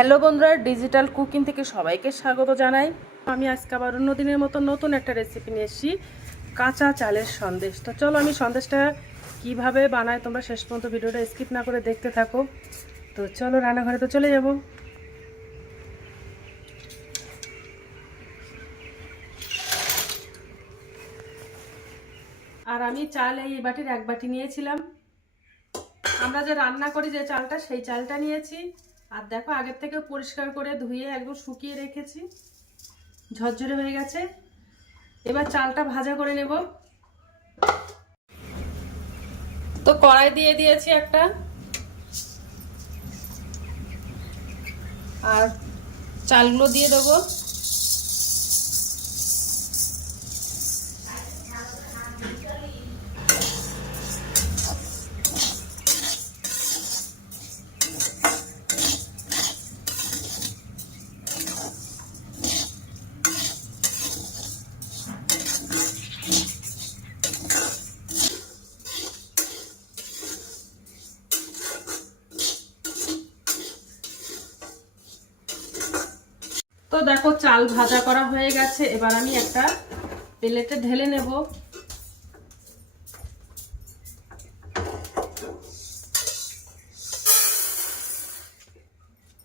Hello বন্ধুরা, digital cooking থেকে সবাইকে স্বাগত জানাই। আমি আজকে আবার অন্য দিনের মতো নতুন একটা রেসিপি নিয়ে এসেছি, কাঁচা চালের সন্দেশ। তো চলো আমি সন্দেশটা কিভাবে বানাই তোমরা শেষ পর্যন্ত ভিডিওটা স্কিপ না করে দেখতে থাকো। তো চলো রান্নাঘরে তো চলে যাব। আর আমি চাল এই বাটির এক বাটি নিয়েছিলাম। আমরা যে রান্না করি যে চালটা, সেই চালটা নিয়েছি। আর দেখো আগের থেকে পরিষ্কার করে ধুয়ে একদম শুকিয়ে রেখেছি, ঝরঝরে হয়ে গেছে। এবার চালটা ভাজা করে নেব। তো কড়াই দিয়ে দিয়েছি একটা, আর চালগুলো দিয়ে দেবো। তো দেখো চাল ভাজা করা হয়ে গেছে। এবার আমি একটা প্লেটে ঢেলে নেব।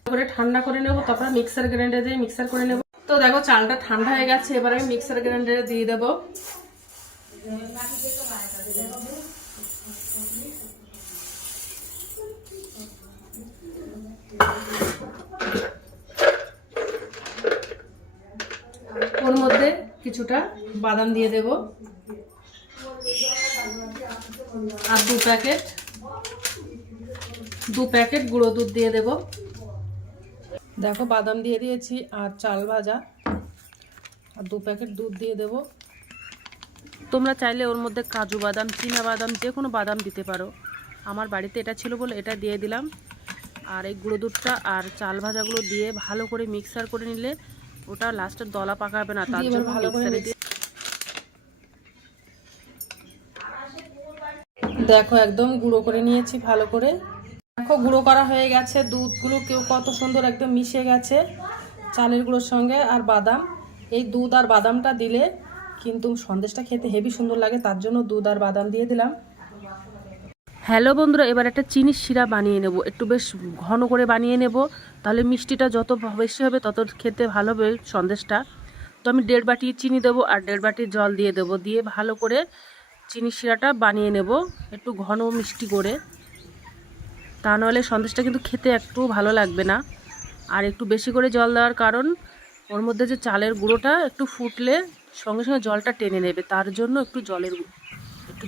করে ঠান্ডা করে নেব, তারপর মিক্সার গ্রাইন্ডারে দিয়ে মিক্সার করে নেব। তো দেখো চালটা ঠান্ডা হয়ে গেছে, এবার আমি মিক্সার গ্রাইন্ডারে দিয়ে দেব। ওর মধ্যে কিছুটা বাদাম দিয়ে দেব, আর দু প্যাকেট গুঁড়ো দুধ দিয়ে দেব। দেখো বাদাম দিয়ে দিয়েছি, আর চাল ভাজা, আর 2 প্যাকেট দুধ দিয়ে দেব। তোমরা চাইলে ওর মধ্যে কাজু বাদাম, চীনা বাদাম, যে কোনো বাদাম দিতে পারো। আমার বাড়িতে এটা ছিল বলে এটা দিয়ে দিলাম। আর এই গুঁড়ো দুধটা আর চাল ভাজাগুলো দিয়ে ভালো করে মিক্সার করে নিলে ওটা লাস্টে দলা পাকাবে না, তার জন্য মিক্সারে দিয়ে দেখো একদম গুঁড়ো করে নিয়েছি ভালো করে। দেখো গুঁড়ো করা হয়ে গেছে, দুধগুলো কত সুন্দর একদম মিশে গেছে চালের গুঁড়োর সঙ্গে। আর বাদাম, এই দুধ আর বাদামটা দিলে কিন্তু সন্দেশটা খেতে হেভি সুন্দর লাগে, তার জন্য দুধ আর বাদাম দিয়ে দিলাম। হ্যালো বন্ধুরা, এবার একটা চিনির শিরা বানিয়ে নেব, একটু বেশ ঘন করে বানিয়ে নেব, তাহলে মিষ্টিটা যত বেশি হবে তত খেতে ভালো হবে সন্দেশটা। তো আমি 1.5 বাটি চিনি দেবো আর 1.5 বাটি জল দিয়ে দেবো, দিয়ে ভালো করে চিনির শিরাটা বানিয়ে নেব, একটু ঘন মিষ্টি করে। তা নাহলে সন্দেশটা কিন্তু খেতে একটু ভালো লাগবে না। আর একটু বেশি করে জল দেওয়ার কারণ ওর মধ্যে যে চালের গুঁড়োটা একটু ফুটলে সঙ্গে সঙ্গে জলটা টেনে নেবে, তার জন্য একটু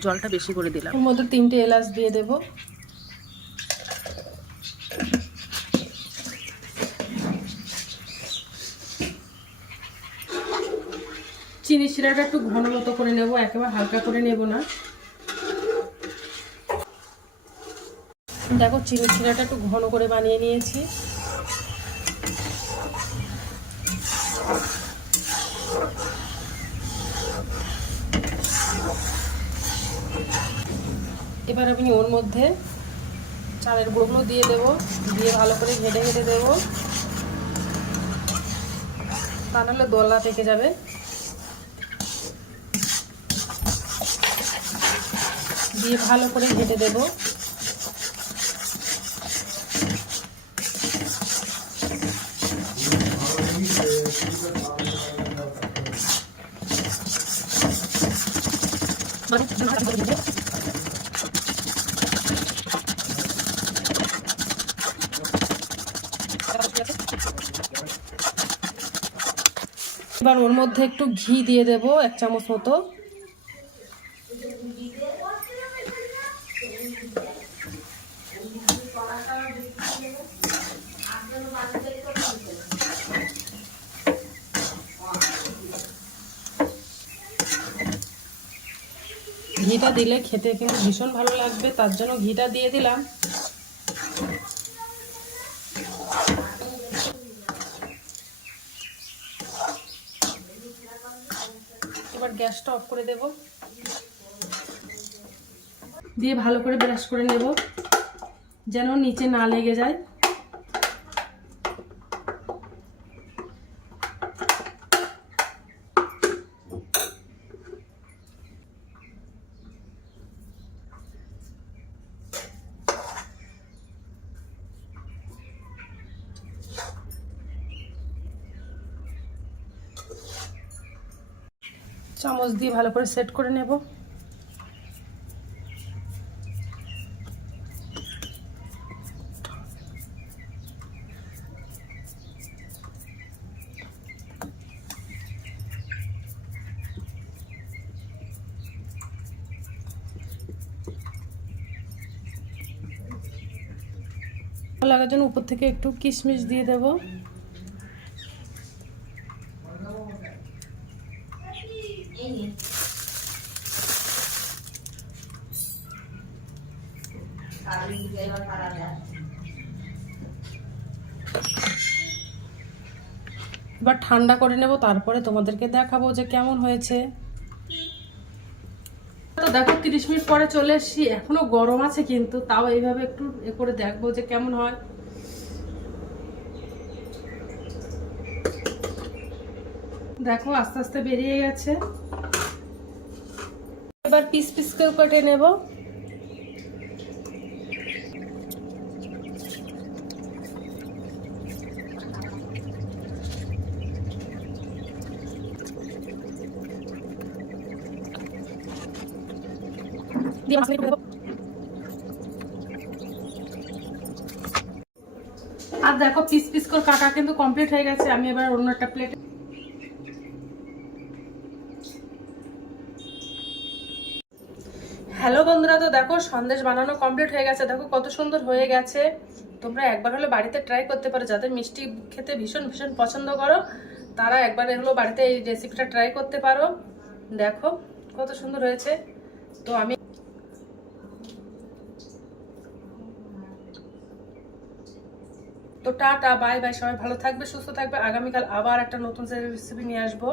জলটা বেশি করে দিলাম। ওর মধ্যে 3টে এলাচ দিয়ে দেব। চিনি শিরাটা একটু ঘন মতো করে নেব, একেবারে হালকা করে নেব না। দেখো চিনি শিরাটা একটু ঘন করে বানিয়ে নিয়েছি। এবার আমি ওর মধ্যে চালের গুঁড়োগুলো দিয়ে দেবো, দিয়ে ভালো করে ঘেটে ঘেটে দেবো, তা নাহলে দলা পেকে যাবে। দিয়ে ভালো করে ঘেটে দেবো। এবার ওর মধ্যে একটু ঘি দিয়ে দেব, 1 চামচ মতো। ঘিটা দিলে খেতে কিন্তু ভীষণ ভালো লাগবে, তার জন্য ঘিটা দিয়ে দিলাম। এবার গ্যাসটা অফ করে দেব, দিয়ে ভালো করে ব্রাশ করে নেব যেন নিচে না লেগে যায়। চামচ দিয়ে ভালো করে সেট করে নেব। লাগার জন্য উপর থেকে একটু কিশমিশ দিয়ে দেব। এবার ঠান্ডা করে নেব, তারপরে তোমাদেরকে দেখাবো যে কেমন হয়েছে। তো দেখো 30 মিনিট পরে চলে এসেছি, এখনো গরম আছে কিন্তু তাও এইভাবে একটু এ করে দেখবো যে কেমন হয়। দেখো আস্তে আস্তে বেরিয়ে গেছে। এবার পিস পিস করে কেটে নেব। আর দেখো পিস পিস করে কাটা কিন্তু কমপ্লিট হয়ে গেছে। আমি এবার অন্য একটা প্লেটে। হ্যালো বন্ধুরা, তো দেখো সন্দেশ বানানো কমপ্লিট হয়ে গেছে। দেখো কত সুন্দর হয়ে গেছে। তোমরা একবার হলে বাড়িতে ট্রাই করতে পারো। যাদের মিষ্টি খেতে ভীষণ ভীষণ পছন্দ করো তারা একবার হলো বাড়িতে এই রেসিপিটা ট্রাই করতে পারো। দেখো কত সুন্দর হয়েছে। তো আমি তো টাটা বাই বাই, সবাই ভালো থাকবে, সুস্থ থাকবে। আগামীকাল আবার একটা নতুন রেসিপি নিয়ে আসবো।